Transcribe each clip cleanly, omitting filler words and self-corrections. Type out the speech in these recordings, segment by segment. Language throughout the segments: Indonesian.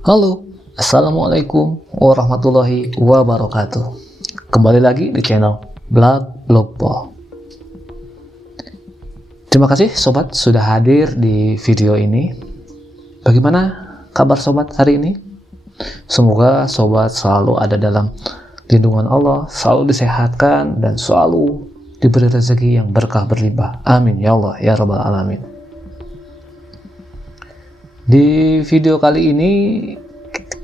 Halo, Assalamualaikum warahmatullahi wabarakatuh. Kembali lagi di channel Blogpo. Terima kasih sobat sudah hadir di video ini. Bagaimana kabar sobat hari ini? Semoga sobat selalu ada dalam lindungan Allah, selalu disehatkan dan selalu diberi rezeki yang berkah berlimpah. Amin ya Allah ya Rabbal Alamin. Di video kali ini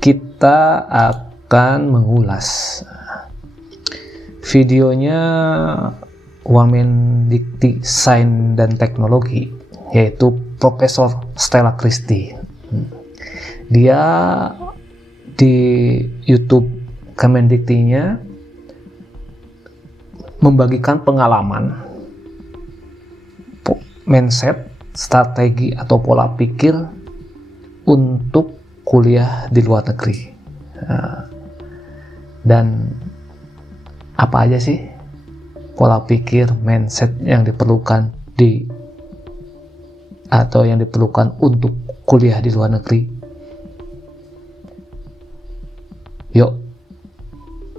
kita akan mengulas videonya Wamendikti Sains dan Teknologi, yaitu Profesor Stella Christy. Dia di YouTube Kemendiktinya membagikan pengalaman, mindset, strategi atau pola pikir untuk kuliah di luar negeri. Dan apa aja sih pola pikir, mindset yang diperlukan atau yang diperlukan untuk kuliah di luar negeri? Yuk,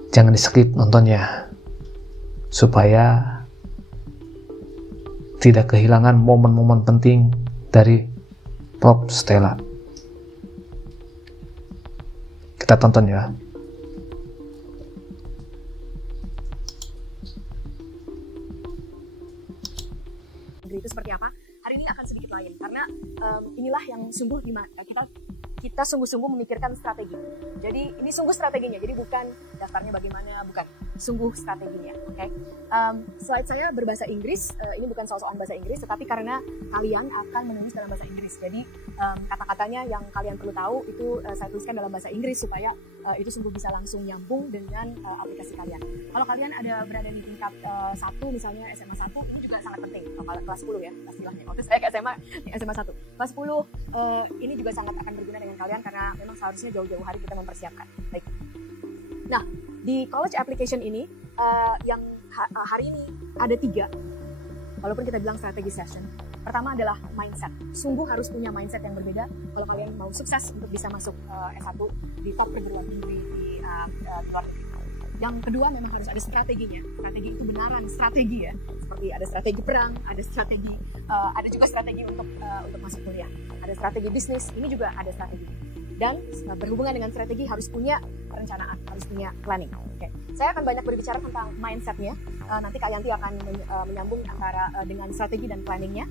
jangan di skip nontonnya supaya tidak kehilangan momen-momen penting dari Prof. Stella. Kita tonton ya. Itu seperti apa? Hari ini akan sedikit lain karena inilah yang sungguh kita sungguh-sungguh memikirkan strategi. Jadi ini sungguh strateginya. Jadi bukan daftarnya bagaimana, bukan. Sungguh strateginya, oke? Slide saya berbahasa Inggris. Ini bukan soal-soal bahasa Inggris, tetapi karena kalian akan menulis dalam bahasa Inggris. Jadi kata-katanya yang kalian perlu tahu itu saya tuliskan dalam bahasa Inggris supaya itu sungguh bisa langsung nyambung dengan aplikasi kalian. Kalau kalian berada di tingkat 1 misalnya SMA 1, ini juga sangat penting. Kelas 10 ya istilahnya. Waktu saya ke SMA 1. Kelas 10 ini juga sangat akan berguna dengan kalian karena memang seharusnya jauh-jauh hari kita mempersiapkan. Baik. Nah, di college application ini yang hari ini ada 3, walaupun kita bilang strategi session. Pertama adalah mindset. Sungguh harus punya mindset yang berbeda kalau kalian mau sukses untuk bisa masuk S1 di top perguruan tinggi di luar negeri. Yang kedua memang harus ada strateginya. Strategi itu benaran strategi ya. Seperti ada strategi perang, ada strategi, ada juga strategi untuk masuk kuliah. Ada strategi bisnis, ini juga ada strategi. Dan berhubungan dengan strategi harus punya perencanaan, harus punya planning. Oke. Saya akan banyak berbicara tentang mindsetnya. Nanti Kak Yanti akan menyambung antara dengan strategi dan planningnya.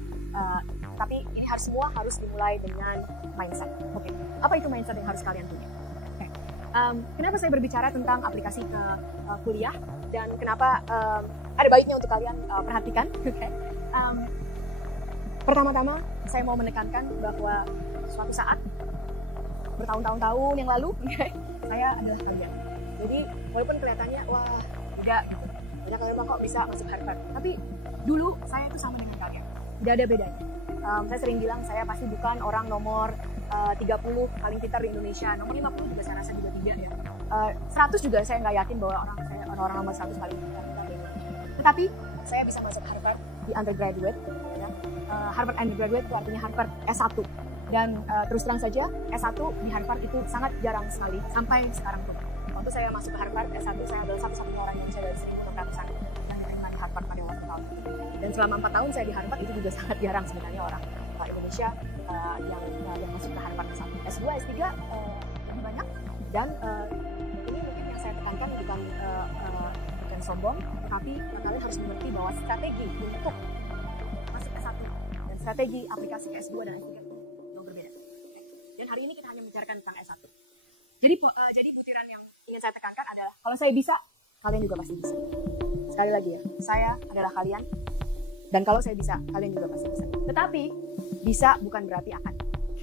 Tapi ini semua harus dimulai dengan mindset. Oke. Apa itu mindset yang harus kalian punya? Oke. Kenapa saya berbicara tentang aplikasi ke kuliah dan kenapa ada baiknya untuk kalian perhatikan? Oke. Pertama-tama saya mau menekankan bahwa suatu saat bertahun-tahun yang lalu saya adalah kalian. Jadi walaupun kelihatannya wah tidak gitu, banyak kalian kok bisa masuk Harvard, tapi dulu saya itu sama dengan kalian, tidak ada bedanya. Saya sering bilang saya pasti bukan orang nomor 30 paling pintar di Indonesia, nomor 50 juga saya rasa juga tidak ya. 100 juga saya nggak yakin bahwa orang nomor 100 paling pintar di Indonesia. Tetapi saya bisa masuk Harvard di undergraduate ya. Harvard undergraduate itu artinya Harvard S1. Dan terus terang saja S1 di Harvard itu sangat jarang sekali sampai sekarang pun. Waktu saya masuk ke Harvard S1 saya adalah satu-satunya orang Indonesia dari 1.600-an yang diterima di Harvard pada waktu tahun itu. Dan selama 4 tahun saya di Harvard itu juga sangat jarang sebenarnya orang Indonesia yang masuk ke Harvard S1. S2, S3 lebih banyak. Dan ini mungkin yang saya tekankan bukan sombong, tetapi kalian harus mengerti bahwa strategi untuk masuk S1 dan strategi aplikasi ke S2 dan S3 berbeda. Dan hari ini kita hanya membicarakan tentang S1. Jadi butiran yang ingin saya tekankan adalah kalau saya bisa, kalian juga pasti bisa. Sekali lagi ya, saya adalah kalian. Dan kalau saya bisa, kalian juga pasti bisa. Tetapi bisa bukan berarti akan.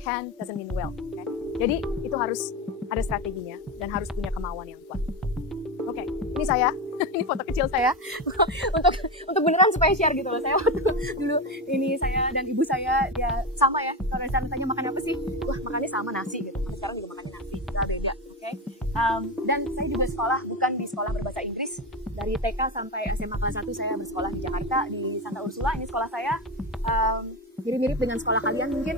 Can doesn't mean well. Okay? Jadi itu harus ada strateginya dan harus punya kemauan yang kuat. Oke, ini saya, ini foto kecil saya untuk beneran supaya share gitu loh. Saya waktu dulu ini saya dan ibu saya dia sama ya. Kalau saya tanya makan apa sih? Wah makannya sama nasi gitu. Sampai sekarang juga makannya nasi, nggak beda. Oke. Dan saya juga sekolah bukan di sekolah berbahasa Inggris. Dari TK sampai SMA kelas 1 saya bersekolah di Jakarta di Santa Ursula. Ini sekolah saya mirip-mirip dengan sekolah kalian mungkin.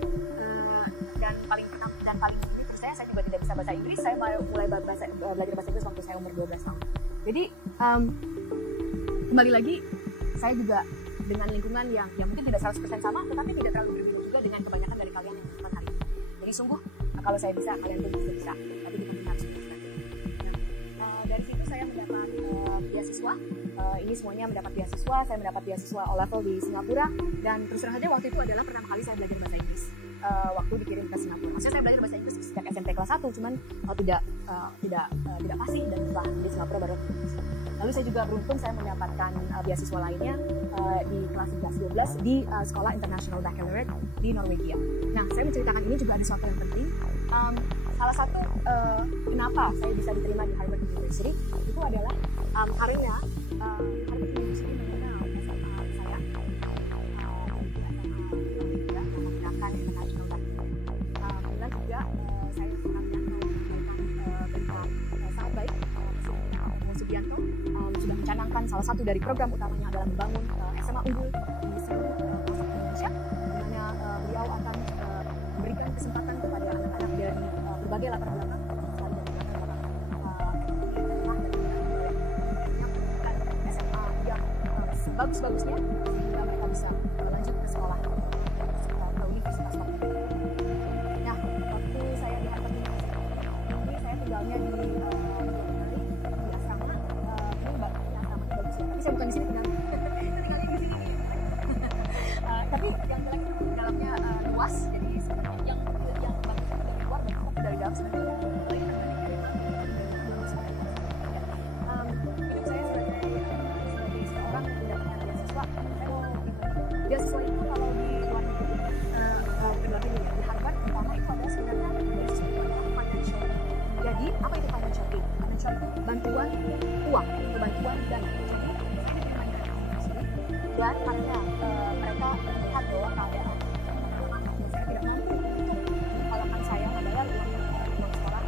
Dan paling ini terus saya saya juga tidak bisa bahasa Inggris. Saya mulai belajar bahasa Inggris waktu saya umur 12 tahun. Jadi kembali lagi, saya juga dengan lingkungan yang mungkin tidak 100% sama, tetapi tidak terlalu berbeda juga dengan kebanyakan dari kalian yang menonton hari ini. Jadi sungguh, kalau saya bisa, kalian pun bisa, tapi dengan harus berprestasi. Nah, dari situ saya mendapat beasiswa. Ini semuanya mendapat beasiswa. Saya mendapat beasiswa O-level di Singapura, dan terus terang saja waktu itu adalah pertama kali saya belajar bahasa Inggris. Waktu dikirim ke Singapura. Maksudnya saya belajar bahasa Inggris sejak SMP kelas 1, cuman tidak fasih, dan setelah di Singapura baru. Lalu saya juga beruntung saya mendapatkan beasiswa lainnya di kelas 11-12 di Sekolah International Baccalaureate di Norwegia. Nah, saya menceritakan ini juga ada sesuatu yang penting. Salah satu kenapa saya bisa diterima di Harvard University itu adalah karena Harvard University mengenal SMA saya menggunakan International Baccalaureate. Kemudian juga saya sekalian berita sangat baik. Subianto sudah mencanangkan salah satu dari program utamanya adalah membangun SMA unggul di seluruh pelosok Indonesia, di mana beliau akan memberikan kesempatan kepada anak-anak dari berbagai latar belakang, SMA yang sebagus-bagusnya sehingga mereka bisa lanjut ke sekolah ke universitas top. Nah, waktu saya di Harvard University ini saya tinggalnya di tapi saya bukan di sini tinggalnya di sini. Tapi yang jelek itu dalamnya luas, jadi sebenarnya yang bagus dari luar bagus, tapi dari dalam sebenarnya hidup saya sebagai seorang yang mendapatkan beasiswa. Saya mau beasiswa itu kalau di luar negeri di Harvard pertama itu adalah sebenarnya beasiswa itu adalah financial aid. Jadi apa itu financial aid? Financial bantuan uang, bantuan dana. Dan karena mereka melihat bahwa keadaan saya tidak mampu untuk menghalalkan saya membayar uang sekolah,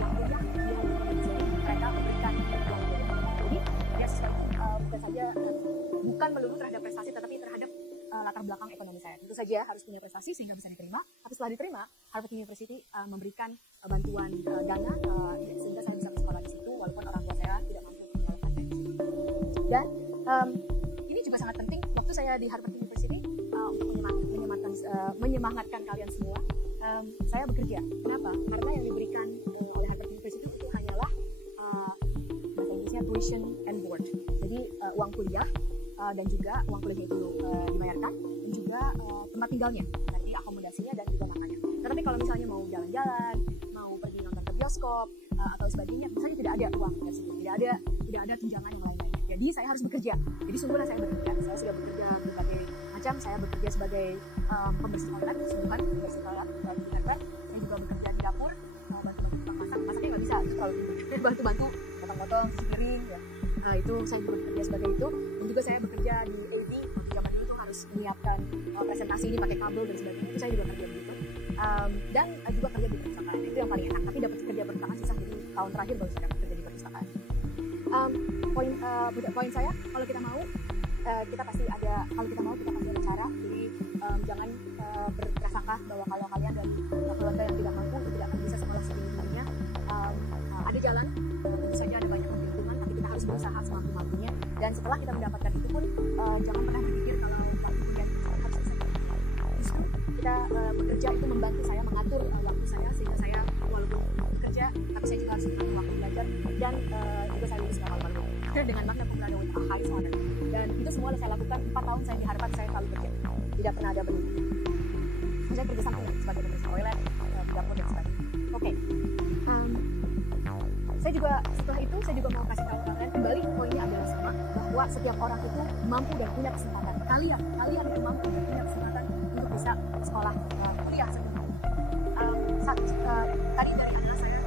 uang kuliah, mereka memberikan uang kuliah. Jadi beasiswa bukan saja bukan melulu terhadap prestasi, tetapi terhadap latar belakang ekonomi saya. Tentu saja harus punya prestasi sehingga bisa diterima. Tapi setelah diterima, Harvard University memberikan bantuan dana sehingga saya bisa bersekolah di situ, walaupun orang tua saya tidak mampu menyalurkan saya di situ. Dan ini juga sangat penting waktu saya di Harvard University untuk menyemangatkan kalian semua. Saya bekerja. Kenapa? Karena yang diberikan oleh Harvard University itu hanyalah bahasa Inggrisnya tuition and board. Jadi uang kuliah dan juga uang kuliah itu dibayarkan, dan juga tempat tinggalnya, nanti akomodasinya dan juga makannya. Tetapi kalau misalnya mau jalan-jalan, mau pergi nonton ke bioskop atau sebagainya, misalnya tidak ada uang dari situ, tidak ada tunjangan yang lain. Jadi saya harus bekerja. Jadi sungguhlah saya bekerja. Saya sudah bekerja berbagai macam. Saya bekerja sebagai pembersih toilet, sungguhan pembersih toilet di Harvard. Saya juga bekerja di dapur, bantu-bantu tukang masak. Masaknya nggak bisa terlalu tinggi. Bantu-bantu, potong-potong, cuci piring. Ya. Itu saya juga bekerja sebagai itu. Dan juga saya bekerja di AV. Waktu zaman itu harus menyiapkan presentasi ini pakai kabel dan sebagainya. Itu saya juga kerja begitu. Dan juga kerja di perpustakaan. Itu yang paling enak. Tapi dapat kerja perpustakaan susah. Jadi tahun terakhir baru saya dapat kerja di perpustakaan. Poin saya, kalau kita mau kita pasti ada cara. Jadi jangan berprasangka bahwa kalau kalian dari keluarga yang tidak mampu tidak akan bisa sekolah setinggi-tingginya. Ada jalan, tentu saja ada banyak perhitungan, tapi kita harus berusaha semampu-mampunya. Dan setelah kita mendapatkan itu pun jangan pernah berpikir kalau waktunya harus selesai. Justru kita bekerja itu membantu saya mengatur waktu saya, sehingga saya walaupun bekerja tapi saya juga harus mengatur waktu belajar, dan juga saya lulus malu-malu dengan magna cum laude with a high honor. Dan itu semua saya lakukan 4 tahun saya di Harvard. Saya selalu kerja, tidak pernah ada berhenti. Saya kerja sampingan sebagai pembersih toilet, dapur dan sebagainya. Oke. Saya juga setelah itu saya juga mau kasih tahu kalian kembali, poinnya adalah sama, bahwa setiap orang itu mampu dan punya kesempatan. Kalian itu mampu dan punya kesempatan untuk bisa sekolah kuliah sebelum tadi dari anak saya.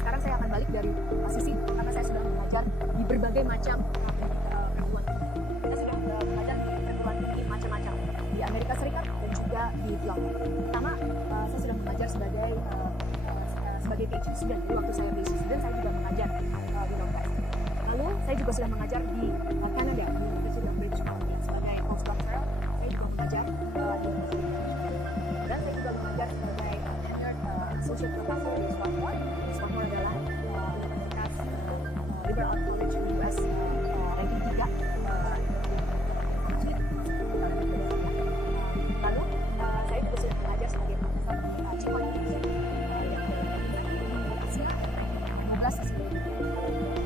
Sekarang saya akan balik dari sisi karena saya sudah mengajar di berbagai macam perguruan tinggi. Saya sudah mengajar di perguruan tinggi macam-macam di Amerika Serikat dan juga di Tiongkok. Pertama, saya sudah mengajar sebagai PhD student. Jadi waktu saya PhD student, saya juga mengajar di Northwest. Lalu saya juga sudah mengajar di Kanada, di University of British Columbia sebagai postdoctoral. Saya juga mengajar di University of Michigan. Dan saya juga mengajar sebagai tenured associate professor di Swarthmore. Swarthmore adalah universitas liberal arts college di US, ranking 3. Lalu saya juga sudah mengajar sebagai profesor di Tsinghua University yang Asia 15 di seluruh dunia.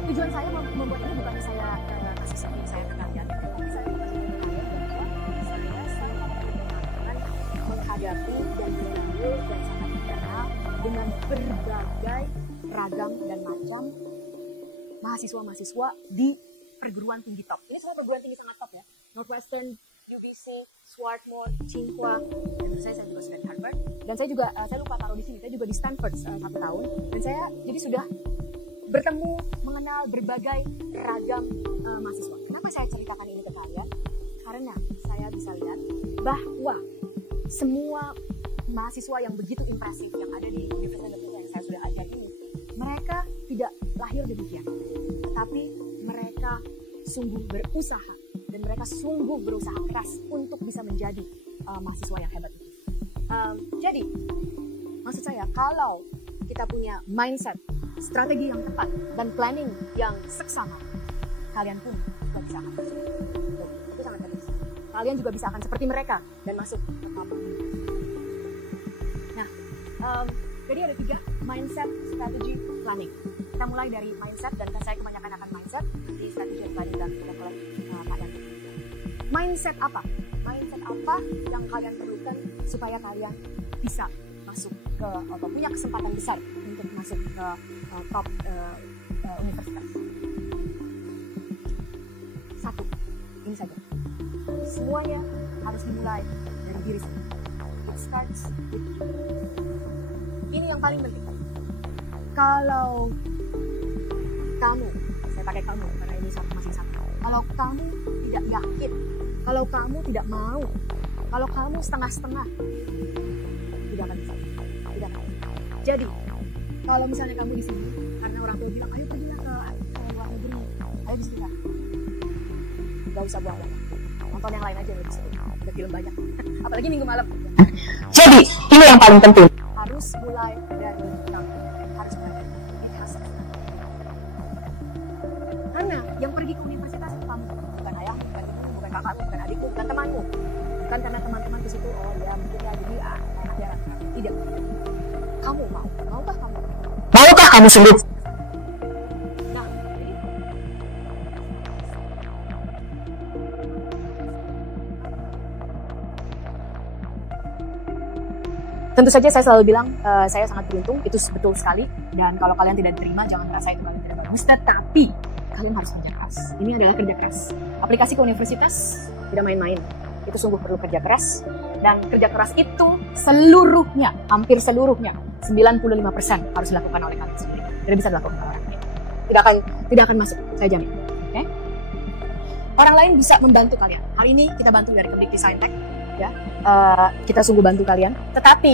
Tujuan saya membuat ini bukan saya kasih seperti saya ke kalian, tapi saya kasih ke kalian bahwa saya sangat berpengalaman menghadapi dan mengambil dan sangat dikenal dengan berbagai ragam dan macam mahasiswa-mahasiswa di perguruan tinggi top. Ini semua perguruan tinggi sangat top ya. Northwestern, UBC, Swarthmore, Tsinghua, dan saya juga sudah di Harvard. Dan saya juga, saya lupa taruh di sini, saya juga di Stanford 1 tahun. Dan saya jadi sudah bertemu, mengenal berbagai ragam mahasiswa. Kenapa saya ceritakan ini ke kalian? Karena saya bisa lihat bahwa semua mahasiswa yang begitu impresif yang ada di universitas yang saya sudah ajar ini, mereka tidak lahir demikian, tetapi mereka sungguh berusaha dan mereka sungguh berusaha keras untuk bisa menjadi mahasiswa yang hebat itu. Jadi, maksud saya kalau kita punya mindset, strategi yang tepat dan planning yang seksama, kalian pun juga bisa akan masuk. Itu sangat penting. Kalian juga bisa akan seperti mereka dan masuk ke top. Nah, jadi ada 3 mindset, strategy, planning. Kita mulai dari mindset dan saya kebanyakan akan mindset di strategi dan planning dan oleh Pak Yanti. Mindset apa? Mindset apa yang kalian perlukan supaya kalian bisa masuk ke atau punya kesempatan besar untuk masuk ke top universitas? 1, ini saja. Semuanya harus dimulai dari diri sendiri. It starts with you. Ini yang paling penting. Kalau kamu, saya pakai kamu karena ini masih sama. Kalau kamu tidak yakin, kalau kamu tidak mau, kalau kamu setengah-setengah, tidak akan bisa. Tidak akan. Jadi, kalau misalnya kamu di sini, karena orang tua bilang, ayo pergilah ke luar negeri, ayo di sini lah. Gak usah buang-buang. Nonton yang lain aja lebih seru. Ada film banyak. Apalagi minggu malam. Jadi, ini yang paling penting. Harus mulai dari kamu. Harus mulai dari kamu. It has to. Karena yang pergi ke universitas itu kamu. Bukan ayahmu, bukan ibumu, bukan kakakmu, bukan adikmu, bukan temanmu. Bukan karena teman-teman ke situ, oh ya mungkin ya jadi enak jalan. Tidak. Kamu mau. Maukah kamu? Maukah kamu sendiri? Nah, jadi tentu saja saya selalu bilang saya sangat beruntung, itu betul sekali. Dan kalau kalian tidak diterima, jangan merasa itu tidak bagus. Tetapi kalian harus kerja keras. Ini adalah kerja keras. Aplikasi ke universitas tidak main-main. Itu sungguh perlu kerja keras. Dan kerja keras itu seluruhnya, hampir seluruhnya, 95% harus dilakukan oleh kalian sendiri. Tidak bisa dilakukan oleh orang lain. Tidak akan masuk, saya jamin. Okay? Orang lain bisa membantu kalian. Hari ini kita bantu dari Kemdikti Saintek, ya. Kita sungguh bantu kalian. Tetapi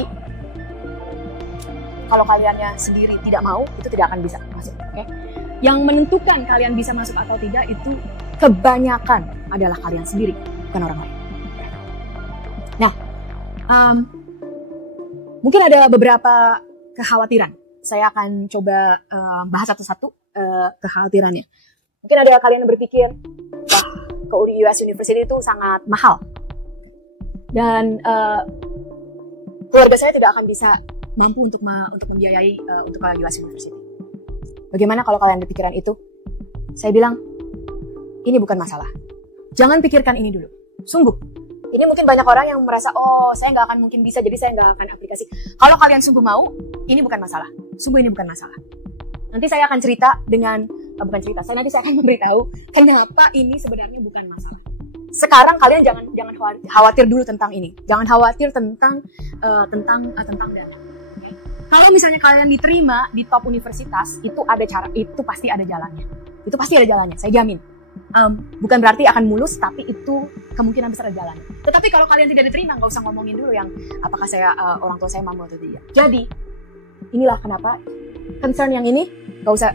kalau kaliannya sendiri tidak mau, itu tidak akan bisa masuk. Okay? Yang menentukan kalian bisa masuk atau tidak itu kebanyakan adalah kalian sendiri, bukan orang lain. Nah, mungkin ada beberapa kekhawatiran. Saya akan coba bahas satu-satu kekhawatirannya. Mungkin ada kalian yang berpikir, ke US University itu sangat mahal. Dan keluarga saya tidak akan bisa mampu untuk membiayai untuk ke US University. Bagaimana kalau kalian berpikiran itu? Saya bilang, ini bukan masalah. Jangan pikirkan ini dulu. Sungguh. Ini mungkin banyak orang yang merasa, oh saya nggak akan mungkin bisa, jadi saya nggak akan aplikasi. Kalau kalian sungguh mau, ini bukan masalah. Sungguh ini bukan masalah. Nanti saya akan cerita dengan, nanti saya akan memberitahu kenapa ini sebenarnya bukan masalah. Sekarang kalian jangan khawatir dulu tentang ini. Jangan khawatir tentang dana. Kalau misalnya kalian diterima di top universitas, itu ada cara, itu pasti ada jalannya. Itu pasti ada jalannya, saya jamin. Bukan berarti akan mulus, tapi itu kemungkinan besar ada jalannya. Tetapi kalau kalian tidak diterima, nggak usah ngomongin dulu yang apakah orang tua saya mampu atau tidak. Jadi, inilah kenapa concern yang ini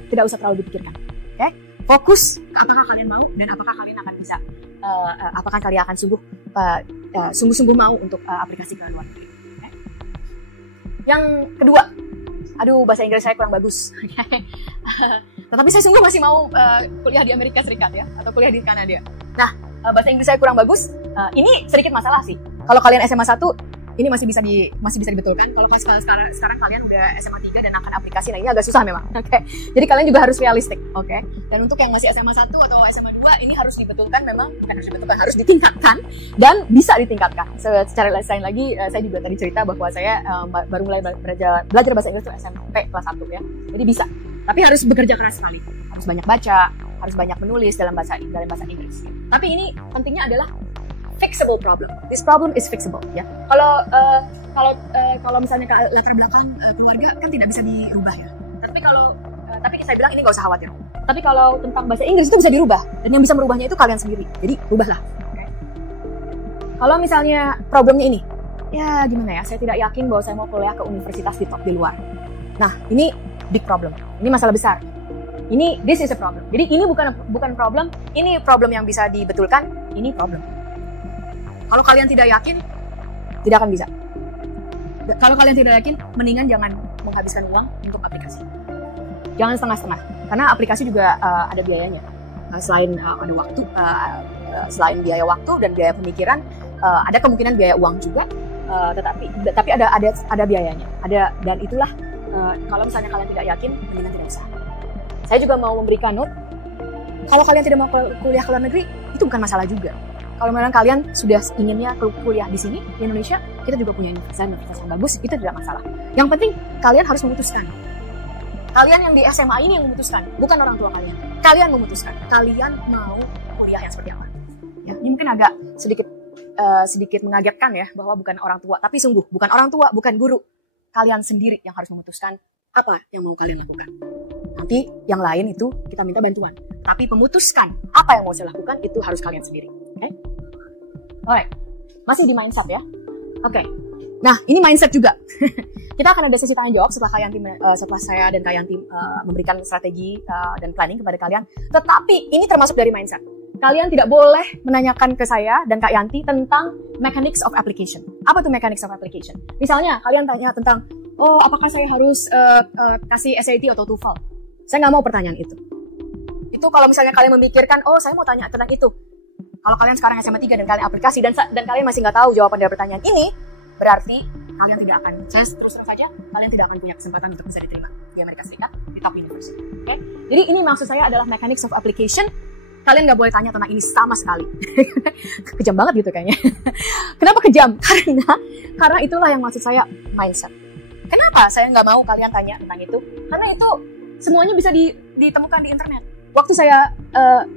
tidak usah terlalu dipikirkan. Okay? Fokus apakah kalian mau dan apakah kalian akan bisa, apakah kalian akan sungguh-sungguh mau untuk aplikasi ke luar negeri. Okay? Yang kedua, aduh bahasa Inggris saya kurang bagus. Tetapi saya sungguh masih mau kuliah di Amerika Serikat ya, atau kuliah di Kanada. Nah, bahasa Inggris saya kurang bagus, ini sedikit masalah sih. Kalau kalian SMA 1, ini masih bisa dibetulkan. Kalau sekarang kalian udah SMA 3 dan akan aplikasi, nah ini agak susah memang. Oke. Jadi kalian juga harus realistik, oke. Dan untuk yang masih SMA 1 atau SMA 2, ini harus dibetulkan memang, bukan harus dibetulkan, harus ditingkatkan dan bisa ditingkatkan. Secara lain lagi, saya juga tadi cerita bahwa saya baru mulai belajar bahasa Inggris itu SMP kelas 1 ya. Jadi bisa. Tapi harus bekerja keras sekali. Harus banyak baca, harus banyak menulis dalam bahasa Inggris. Tapi ini pentingnya adalah fixable problem. This problem is fixable ya. Kalau misalnya latar belakang keluarga kan tidak bisa dirubah ya. Tapi saya bilang ini nggak usah khawatir. Tapi kalau tentang bahasa Inggris itu bisa dirubah, dan yang bisa merubahnya itu kalian sendiri. Jadi rubahlah. Okay. Kalau misalnya problemnya ini, ya gimana ya? Saya tidak yakin bahwa saya mau kuliah ke universitas di top di luar. Nah, ini big problem. Ini masalah besar. This is a problem. Jadi ini bukan problem, ini problem yang bisa dibetulkan. Ini problem. Kalau kalian tidak yakin, tidak akan bisa. Kalau kalian tidak yakin, mendingan jangan menghabiskan uang untuk aplikasi. Jangan setengah-setengah, karena aplikasi juga ada biayanya. Selain ada waktu, selain biaya waktu dan biaya pemikiran, ada kemungkinan biaya uang juga. Tapi ada biayanya. Dan itulah kalau misalnya kalian tidak yakin, mendingan tidak usah. Saya juga mau memberikan note. Kalau kalian tidak mau kuliah ke luar negeri, itu bukan masalah juga. Kalau memang kalian sudah inginnya kuliah di sini, di Indonesia, kita juga punya universitas yang bagus, itu tidak masalah. Yang penting, kalian harus memutuskan. Kalian yang di SMA ini yang memutuskan, bukan orang tua kalian. Kalian memutuskan, kalian mau kuliah yang seperti apa. Ya, ini mungkin agak sedikit mengagetkan ya, bahwa bukan orang tua, tapi sungguh, bukan orang tua, bukan guru. Kalian sendiri yang harus memutuskan apa yang mau kalian lakukan. Nanti yang lain itu kita minta bantuan. Tapi memutuskan apa yang mau saya lakukan, itu harus kalian sendiri. Okay? Alright, masih di mindset ya. Oke. Nah, ini mindset juga. Kita akan ada sesi tanya jawab setelah saya dan Kak Yanti memberikan strategi dan planning kepada kalian. Tetapi ini termasuk dari mindset. Kalian tidak boleh menanyakan ke saya dan Kak Yanti tentang mechanics of application. Apa tuh mechanics of application? Misalnya kalian tanya tentang, apakah saya harus kasih SAT atau TOEFL? Saya nggak mau pertanyaan itu. Itu kalau misalnya kalian memikirkan, saya mau tanya tentang itu. Kalau kalian sekarang SMA 3 dan kalian aplikasi dan kalian masih nggak tahu jawaban dari pertanyaan ini, berarti kalian tidak akan, saya terus saja, kalian tidak akan punya kesempatan untuk bisa diterima di Amerika Serikat, di top university. Okay? Jadi ini maksud saya adalah mechanics of application. Kalian nggak boleh tanya tentang ini sama sekali. Kejam banget gitu kayaknya. Kenapa kejam? Karena itulah yang maksud saya mindset. Kenapa saya nggak mau kalian tanya tentang itu? Karena itu semuanya bisa ditemukan di internet. Waktu saya,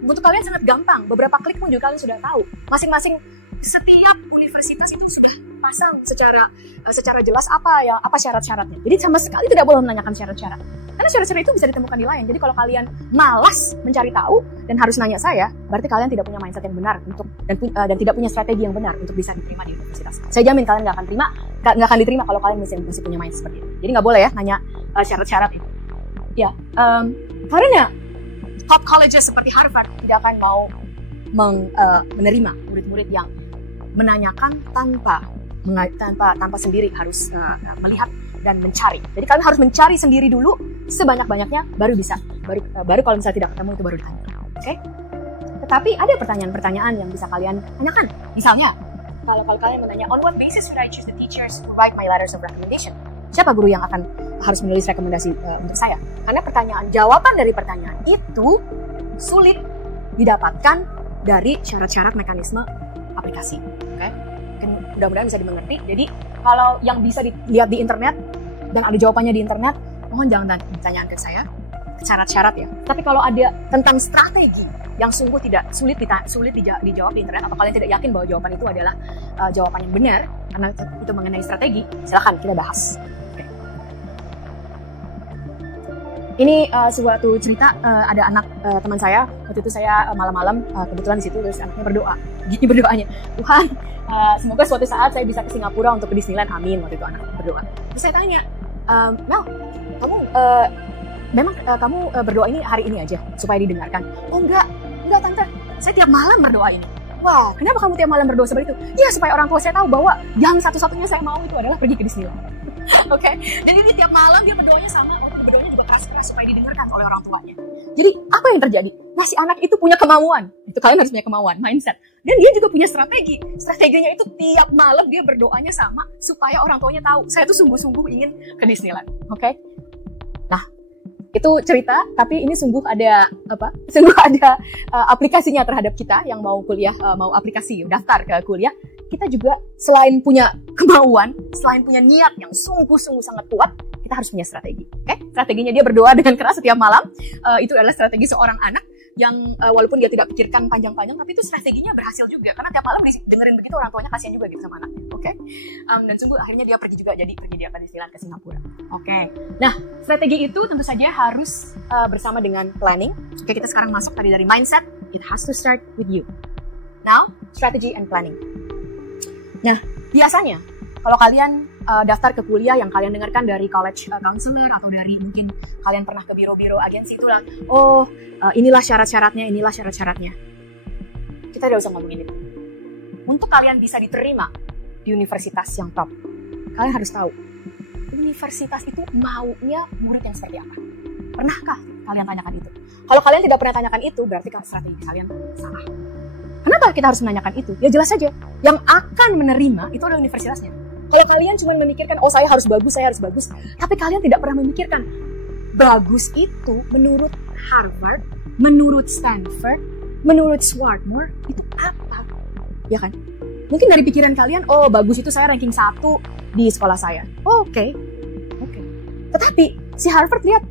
untuk kalian sangat gampang. Beberapa klik pun juga kalian sudah tahu. Masing-masing setiap universitas itu sudah pasang secara jelas apa syarat-syaratnya. Jadi sama sekali tidak boleh menanyakan syarat-syarat. Karena syarat-syarat itu bisa ditemukan di lain. Jadi kalau kalian malas mencari tahu dan harus nanya saya, berarti kalian tidak punya mindset yang benar dan tidak punya strategi yang benar untuk bisa diterima di universitas. Saya jamin kalian nggak akan diterima kalau kalian masih punya mindset seperti itu. Jadi nggak boleh ya nanya syarat-syarat itu. Ya, karena top colleges seperti Harvard tidak akan mau menerima murid-murid yang menanyakan tanpa sendiri harus melihat dan mencari. Jadi kalian harus mencari sendiri dulu sebanyak-banyaknya, baru bisa. Baru kalau misalnya tidak ketemu itu baru ditanya. Oke? Tetapi ada pertanyaan-pertanyaan yang bisa kalian tanyakan. Misalnya, kalau kalian menanya, on what basis should I choose the teachers to write my letters of recommendation? Siapa guru yang harus menulis rekomendasi untuk saya? Karena jawaban dari pertanyaan itu sulit didapatkan dari syarat-syarat mekanisme aplikasi. Oke? Mudah-mudahan bisa dimengerti. Jadi kalau yang bisa dilihat di internet dan ada jawabannya di internet, mohon jangan ditanyakan ke saya syarat-syarat ya. Tapi kalau ada tentang strategi yang sungguh tidak sulit dijawab di internet, atau kalian tidak yakin bahwa jawaban itu adalah jawaban yang benar karena itu mengenai strategi, silakan kita bahas. Okay. Ini suatu cerita, ada anak teman saya. Waktu itu saya malam-malam kebetulan di situ, terus anaknya berdoa. Gini berdoanya, Tuhan, semoga suatu saat saya bisa ke Singapura untuk ke Disneyland, amin. Waktu itu anak berdoa. Terus saya tanya, Mel, kamu memang kamu berdoa ini hari ini aja supaya didengarkan? Oh enggak tante, saya tiap malam berdoa ini. Wow, kenapa kamu tiap malam berdoa seperti itu? Ya supaya orang tua saya tahu bahwa yang satu-satunya saya mau itu adalah pergi ke Disneyland. Oke, jadi dia tiap malam dia berdoanya sama, berdoanya juga keras-keras supaya didengarkan oleh orang tuanya. Jadi apa yang terjadi? Nah, si anak itu punya kemauan. Itu kalian harus punya kemauan, mindset. Dan dia juga punya strategi. Strateginya itu tiap malam dia berdoanya sama supaya orang tuanya tahu, saya tuh sungguh-sungguh ingin ke Disneyland. Oke? Nah, itu cerita, tapi ini sungguh ada apa? Sungguh ada aplikasinya terhadap kita yang mau kuliah, mau aplikasi daftar ke kuliah. Kita juga selain punya kemauan, selain punya niat yang sungguh-sungguh sangat kuat, kita harus punya strategi. Oke? Strateginya dia berdoa dengan keras setiap malam. Itu adalah strategi seorang anak yang walaupun dia tidak pikirkan panjang-panjang, tapi itu strateginya berhasil juga. Karena tiap malam dengerin begitu, orang tuanya kasihan juga gitu sama anaknya. Oke? Dan sungguh akhirnya dia pergi juga, jadi pergi dia ke Disneyland ke Singapura. Oke. Nah, strategi itu tentu saja harus bersama dengan planning. Oke, kita sekarang masuk tadi dari mindset. It has to start with you. Now, strategy and planning. Nah, biasanya kalau kalian daftar ke kuliah yang kalian dengarkan dari college counselor atau dari mungkin kalian pernah ke biro-biro agensi itulah, inilah syarat-syaratnya, inilah syarat-syaratnya. Kita tidak usah ngomongin itu. Untuk kalian bisa diterima di universitas yang top, kalian harus tahu universitas itu maunya murid yang seperti apa. Pernahkah kalian tanyakan itu? Kalau kalian tidak pernah tanyakan itu, berarti strategi kalian salah. Kenapa kita harus menanyakan itu? Ya jelas saja, yang akan menerima itu adalah universitasnya. Kayak kalian cuma memikirkan, saya harus bagus. Tapi kalian tidak pernah memikirkan, bagus itu menurut Harvard, menurut Stanford, menurut Swarthmore, itu apa? Ya kan? Mungkin dari pikiran kalian, bagus itu saya ranking 1 di sekolah saya. Oke. Tetapi si Harvard lihat,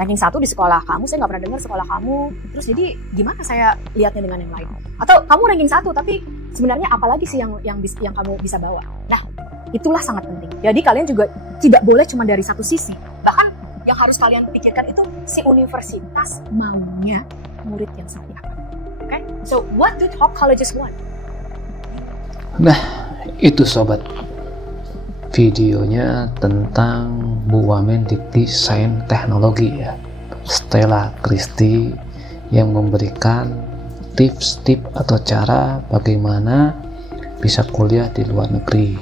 ranking 1 di sekolah kamu, saya nggak pernah dengar sekolah kamu. Terus jadi gimana saya lihatnya dengan yang lain? Atau kamu ranking 1 tapi sebenarnya apalagi sih yang kamu bisa bawa? Nah, itulah sangat penting. Jadi kalian juga tidak boleh cuma dari satu sisi. Bahkan yang harus kalian pikirkan itu si universitas maunya murid yang seperti apa. Okay? So, what do top colleges want? Nah, itu sobat. Videonya tentang Bu Wamen Dikti Sains Teknologi ya, Stella Christy, yang memberikan tips-tips atau cara bagaimana bisa kuliah di luar negeri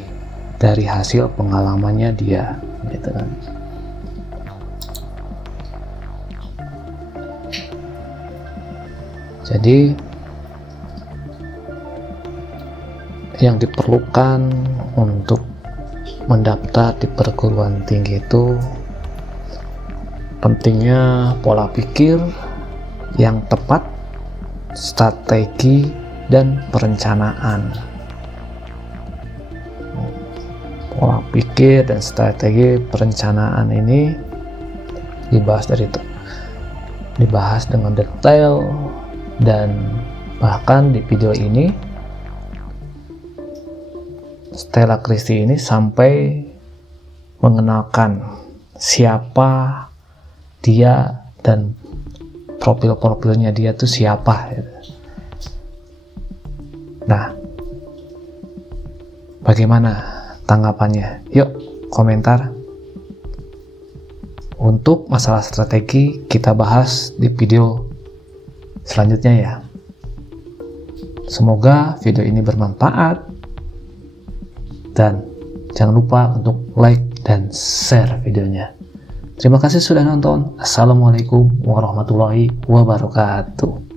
dari hasil pengalamannya dia, gitu kan. Jadi yang diperlukan untuk mendaftar di perguruan tinggi itu pentingnya pola pikir yang tepat, strategi dan perencanaan. Pola pikir dan strategi perencanaan ini dibahas dengan detail, dan bahkan di video ini Stella Christy ini sampai mengenalkan siapa dia dan profil-profilnya dia tuh siapa. Nah, bagaimana tanggapannya? Yuk komentar. Untuk masalah strategi kita bahas di video selanjutnya ya. Semoga video ini bermanfaat. Dan jangan lupa untuk like dan share videonya. Terima kasih sudah nonton. Assalamualaikum warahmatullahi wabarakatuh.